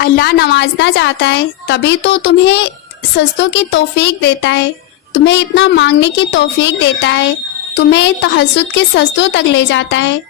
اللہ نوازنا چاہتا ہے تبھی تو تمہیں سجدوں کی توفیق دیتا ہے، تمہیں اتنا مانگنے کی توفیق دیتا ہے، تمہیں تہجد کے سجدوں تک لے جاتا ہے،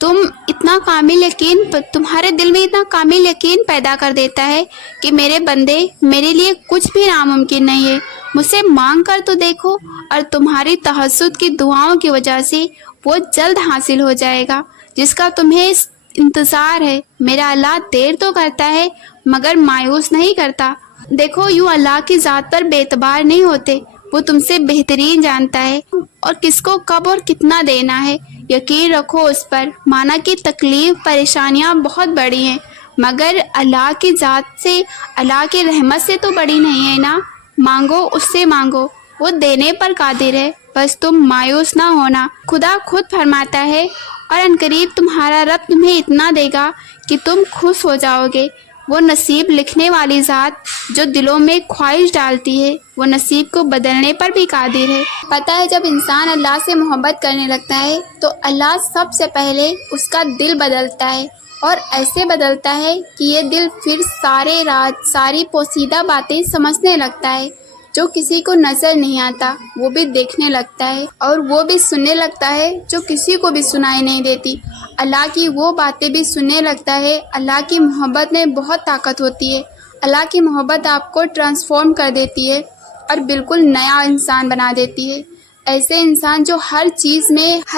تمہارے دل میں اتنا کامل یقین پیدا کر دیتا ہے کہ میرے بندے، میرے لیے کچھ بھی ناممکن نہیں ہے، مجھ سے مانگ کر تو دیکھو، اور تمہاری تہجد کی دعاؤں کی وجہ سے وہ جلد حاصل ہو جائے گا جس کا تمہیں انتظار ہے۔ میرا اللہ دیر تو کرتا ہے مگر مایوس نہیں کرتا۔ دیکھو، یوں اللہ کی ذات پر بے اعتبار نہیں ہوتے، وہ تم سے بہترین جانتا ہے اور کس کو کب اور کتنا دینا ہے۔ یقین رکھو اس پر، مانا کہ تکلیف پریشانیاں بہت بڑی ہیں مگر اللہ کی ذات سے، اللہ کی رحمت سے تو بڑی نہیں ہے نا۔ مانگو، اس سے مانگو، وہ دینے پر قادر ہے، بس تم مایوس نہ ہونا۔ خدا خود فرماتا ہے، اور عنقریب تمہارا رب تمہیں اتنا دے گا کہ تم خوش ہو جاؤ گے۔ وہ نصیب لکھنے والی ذات جو دلوں میں خواہش ڈالتی ہے، وہ نصیب کو بدلنے پر بھی قادر ہے۔ پتہ ہے، جب انسان اللہ سے محبت کرنے لگتا ہے تو اللہ سب سے پہلے اس کا دل بدلتا ہے، اور ایسے بدلتا ہے کہ یہ دل پھر سارے رات ساری پوشیدہ باتیں سمجھنے لگتا ہے جو کسی کو نظر نہیں آتا، وہ بھی دیکھنے لگتا ہے، اور وہ بھی سننے لگتا ہے جو کسی کو بھی سنائی نہیں دیتی۔ اللہ کی وہ باتیں بھی سننے لگتا ہے۔ اللہ کی محبت میں بہت طاقت ہوتی ہے۔ اللہ کی محبت آپ کو ٹرانسفارم کر دیتی ہے اور بالکل نیا انسان بنا دیتی ہے۔ ایسے انسان جو ہر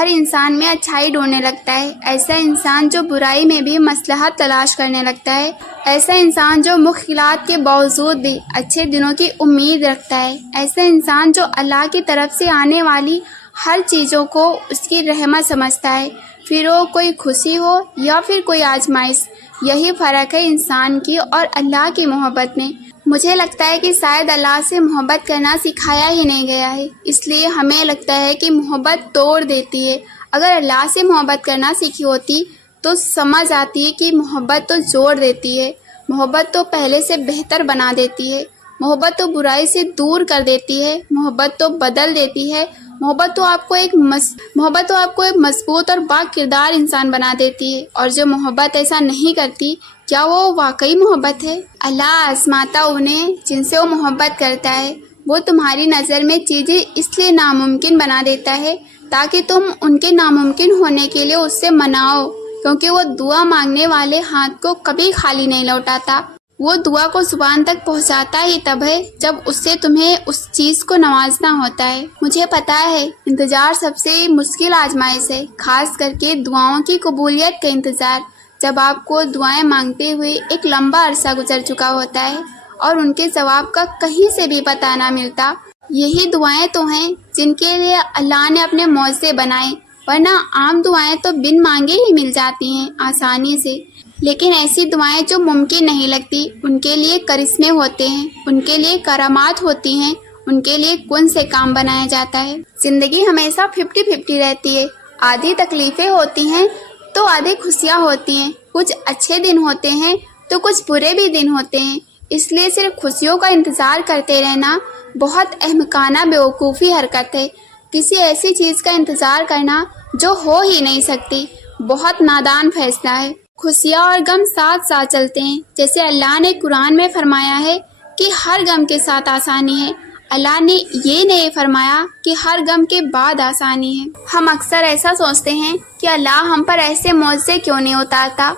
انسان میں اچھائی ڈھونڈنے لگتا ہے، ایسا انسان جو برائی میں بھی مصلحت تلاش کرنے لگتا ہے، ایسا انسان جو مشکلات کے باوجود بھی اچھے دنوں کی امید رکھتا ہے، ایسا انسان جو اللہ کی طرف سے آنے والی ہر چیزوں کو اس کی رحمت سمجھتا ہے، پھر وہ کوئی خوشی ہو یا پھر کوئی آزمائش۔ یہی فرق ہے انسان کی اور اللہ کی محبت میں۔ مجھے لگتا ہے کہ شاید اللہ سے محبت کرنا سکھایا ہی نہیں گیا ہے، اس لیے ہمیں لگتا ہے کہ محبت توڑ دیتی ہے۔ اگر اللہ سے محبت کرنا سیکھی ہوتی تو سمجھ آتی ہے کہ محبت تو جوڑ دیتی ہے، محبت تو پہلے سے بہتر بنا دیتی ہے، محبت تو برائی سے دور کر دیتی ہے، محبت تو بدل دیتی ہے، محبت تو آپ کو ایک مضبوط اور با کردار انسان بنا دیتی ہے۔ اور جو محبت ایسا نہیں کرتی، کیا وہ واقعی محبت ہے؟ اللہ آزماتا انہیں جن سے وہ محبت کرتا ہے۔ وہ تمہاری نظر میں چیزیں اس لیے ناممکن بنا دیتا ہے تاکہ تم ان کے ناممکن ہونے کے لیے اس سے مناؤ، کیونکہ وہ دعا مانگنے والے ہاتھ کو کبھی خالی نہیں لوٹاتا۔ وہ دعا کو زبان تک پہنچاتا ہی تب ہے جب اس سے تمہیں اس چیز کو نوازنا ہوتا ہے۔ مجھے پتا ہے، انتظار سب سے مشکل آزمائش ہے، خاص کر کے دعاؤں کی قبولیت کا انتظار، جب آپ کو دعائیں مانگتے ہوئے ایک لمبا عرصہ گزر چکا ہوتا ہے اور ان کے جواب کا کہیں سے بھی پتہ نہ ملتا۔ یہی دعائیں تو ہیں جن کے لیے اللہ نے اپنے معجزے بنائے، ورنہ عام دعائیں تو بن مانگے ہی مل جاتی ہیں آسانی سے۔ لیکن ایسی دعائیں جو ممکن نہیں لگتی، ان کے لیے کرشمے ہوتے ہیں، ان کے لیے کرامات ہوتی ہیں، ان کے لیے کن سے کام بنایا جاتا ہے۔ زندگی ہمیشہ 50-50 رہتی ہے، آدھی تکلیفیں ہوتی ہیں تو آدھی خوشیاں ہوتی ہیں، کچھ اچھے دن ہوتے ہیں تو کچھ برے بھی دن ہوتے ہیں۔ اس لیے صرف خوشیوں کا انتظار کرتے رہنا بہت احمقانہ بیوقوفی حرکت ہے۔ کسی ایسی چیز کا انتظار کرنا جو ہو ہی نہیں سکتی بہت نادان فیصلہ ہے۔ خوشیاں اور غم ساتھ ساتھ چلتے ہیں، جیسے اللہ نے قرآن میں فرمایا ہے کہ ہر غم کے ساتھ آسانی ہے۔ اللہ نے یہ نہیں فرمایا کہ ہر غم کے بعد آسانی ہے۔ ہم اکثر ایسا سوچتے ہیں کہ اللہ ہم پر ایسے معجزے کیوں نہیں اتارتا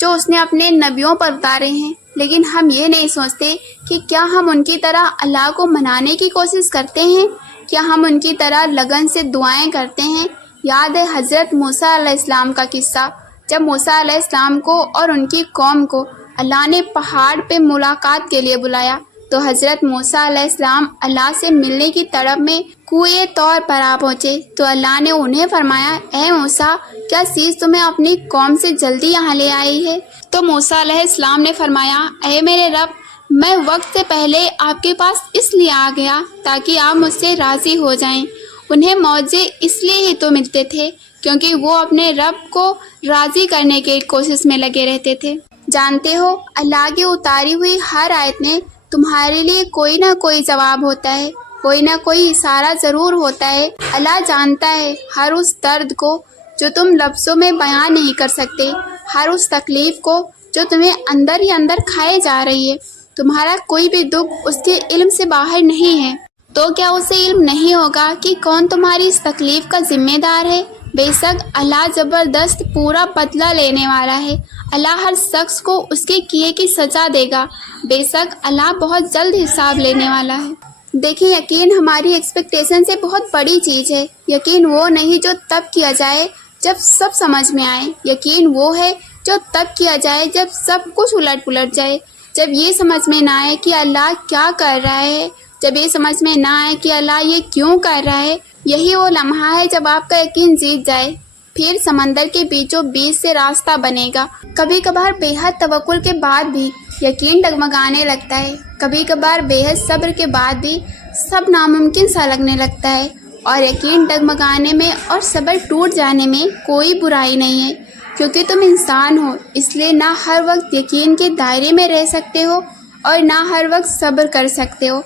جو اس نے اپنے نبیوں پر اتارے ہیں، لیکن ہم یہ نہیں سوچتے کہ کیا ہم ان کی طرح اللہ کو منانے کی کوشش کرتے ہیں، کیا ہم ان کی طرح لگن سے دعائیں کرتے ہیں۔ یاد ہے حضرت موسیٰ علیہ السلام کا قصہ، جب موسیٰ علیہ السلام کو اور ان کی قوم کو اللہ نے پہاڑ پہ ملاقات کے لیے بلایا تو حضرت موسیٰ علیہ السلام اللہ سے ملنے کی طلب میں کوہ طور پر آ پہنچے تو اللہ نے انہیں فرمایا، اے موسیٰ، کیا چیز تمہیں اپنی قوم سے جلدی یہاں لے آئی ہے؟ تو موسیٰ علیہ السلام نے فرمایا، اے میرے رب، میں وقت سے پہلے آپ کے پاس اس لیے آ گیا تاکہ آپ مجھ سے راضی ہو جائیں۔ انہیں معجزے اس لیے ہی تو ملتے تھے کیونکہ وہ اپنے رب کو راضی کرنے کی کوشش میں لگے رہتے تھے۔ جانتے ہو، اللہ کی اتاری ہوئی ہر آیت میں تمہارے لیے کوئی نہ کوئی جواب ہوتا ہے، کوئی نہ کوئی اشارہ ضرور ہوتا ہے۔ اللہ جانتا ہے ہر اس درد کو جو تم لفظوں میں بیان نہیں کر سکتے، ہر اس تکلیف کو جو تمہیں اندر ہی اندر کھائے جا رہی ہے۔ تمہارا کوئی بھی دکھ اس کے علم سے باہر نہیں ہے، تو کیا اسے علم نہیں ہوگا کہ کون تمہاری اس تکلیف کا ذمہ دار ہے؟ بے شک اللہ زبردست پورا بدلہ لینے والا ہے۔ اللہ ہر شخص کو اس کے کیے کی سزا دے گا۔ بے شک اللہ بہت جلد حساب لینے والا ہے۔ دیکھیں، یقین ہماری ایکسپیکٹیشن سے بہت بڑی چیز ہے۔ یقین وہ نہیں جو تب کیا جائے جب سب سمجھ میں آئے، یقین وہ ہے جو تب کیا جائے جب سب کچھ الٹ پلٹ جائے، جب یہ سمجھ میں نہ آئے کہ اللہ کیا کر رہا ہے، جب یہ سمجھ میں نہ آئے کہ اللہ یہ کیوں کر رہا ہے۔ یہی وہ لمحہ ہے جب آپ کا یقین جیت جائے، پھر سمندر کے بیچوں بیچ سے راستہ بنے گا۔ کبھی کبھار بے حد توکل کے بعد بھی یقین ڈگمگانے لگتا ہے، کبھی کبھار بے حد صبر کے بعد بھی سب ناممکن سا لگنے لگتا ہے، اور یقین ڈگمگانے میں اور صبر ٹوٹ جانے میں کوئی برائی نہیں ہے، کیونکہ تم انسان ہو، اس لیے نہ ہر وقت یقین کے دائرے میں رہ سکتے ہو اور نہ ہر وقت صبر کر سکتے ہو۔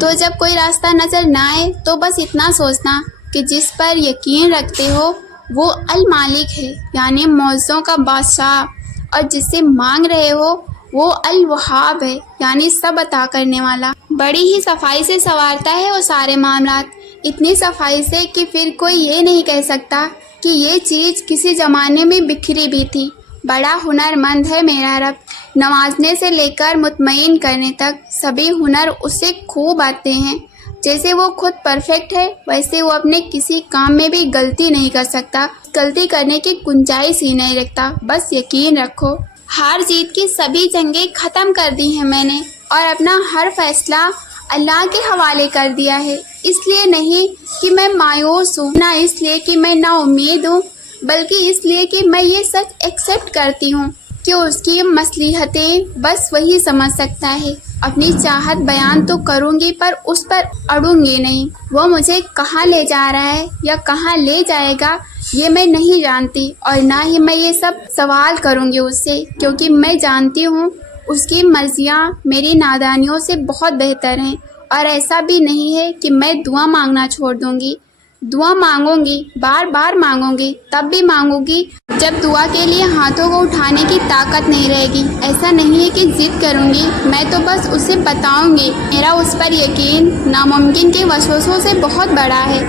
تو جب کوئی راستہ نظر نہ آئے تو بس اتنا سوچنا کہ جس پر یقین رکھتے ہو وہ المالک ہے، یعنی معزوں کا بادشاہ، اور جس سے مانگ رہے ہو وہ الوہاب ہے، یعنی سب عطا کرنے والا۔ بڑی ہی صفائی سے سنوارتا ہے وہ سارے معاملات، اتنی صفائی سے کہ پھر کوئی یہ نہیں کہہ سکتا کہ یہ چیز کسی زمانے میں بکھری بھی تھی۔ بڑا ہنر مند ہے میرا رب، نوازنے سے لے کر مطمئن کرنے تک سبھی ہنر اس سے خوب آتے ہیں۔ جیسے وہ خود پرفیکٹ ہے، ویسے وہ اپنے کسی کام میں بھی غلطی نہیں کر سکتا، غلطی کرنے کی گنجائش ہی نہیں رکھتا۔ بس یقین رکھو، ہار جیت کی سبھی جنگیں ختم کر دی ہیں میں نے، اور اپنا ہر فیصلہ اللہ کے حوالے کر دیا ہے۔ اس لیے نہیں کہ میں مایوس ہوں، نہ اس لیے کہ میں نا امید ہوں، بلکہ اس لیے کہ میں یہ سچ ایکسیپٹ کرتی ہوں کہ اس کی مصلحتیں بس وہی سمجھ سکتا ہے۔ اپنی چاہت بیان تو کروں گی پر اس پر اڑوں گی نہیں۔ وہ مجھے کہاں لے جا رہا ہے یا کہاں لے جائے گا یہ میں نہیں جانتی، اور نہ ہی میں یہ سب سوال کروں گی اس سے، کیونکہ میں جانتی ہوں اس کی مرضیاں میری نادانیوں سے بہت بہتر ہیں۔ اور ایسا بھی نہیں ہے کہ میں دعا مانگنا چھوڑ دوں گی، دعا مانگوں گی، بار بار مانگوں گی، تب بھی مانگوں گی جب دعا کے لیے ہاتھوں کو اٹھانے کی طاقت نہیں رہے گی۔ ایسا نہیں ہے کہ ضد کروں گی، میں تو بس اسے بتاؤں گی میرا اس پر یقین ناممکن کے وسوسوں سے بہت بڑا ہے۔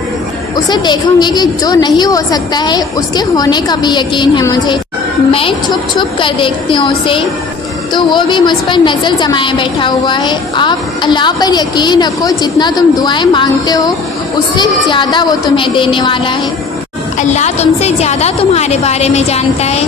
اسے دیکھوں گی کہ جو نہیں ہو سکتا ہے اس کے ہونے کا بھی یقین ہے مجھے۔ میں چھپ چھپ کر دیکھتی ہوں اسے، تو وہ بھی مجھ پر نظر جمائے بیٹھا ہوا ہے۔ آپ اللہ پر یقین رکھو، جتنا تم دعائیں مانگتے ہو اس سے زیادہ وہ تمہیں دینے والا ہے۔ اللہ تم سے زیادہ تمہارے بارے میں جانتا ہے۔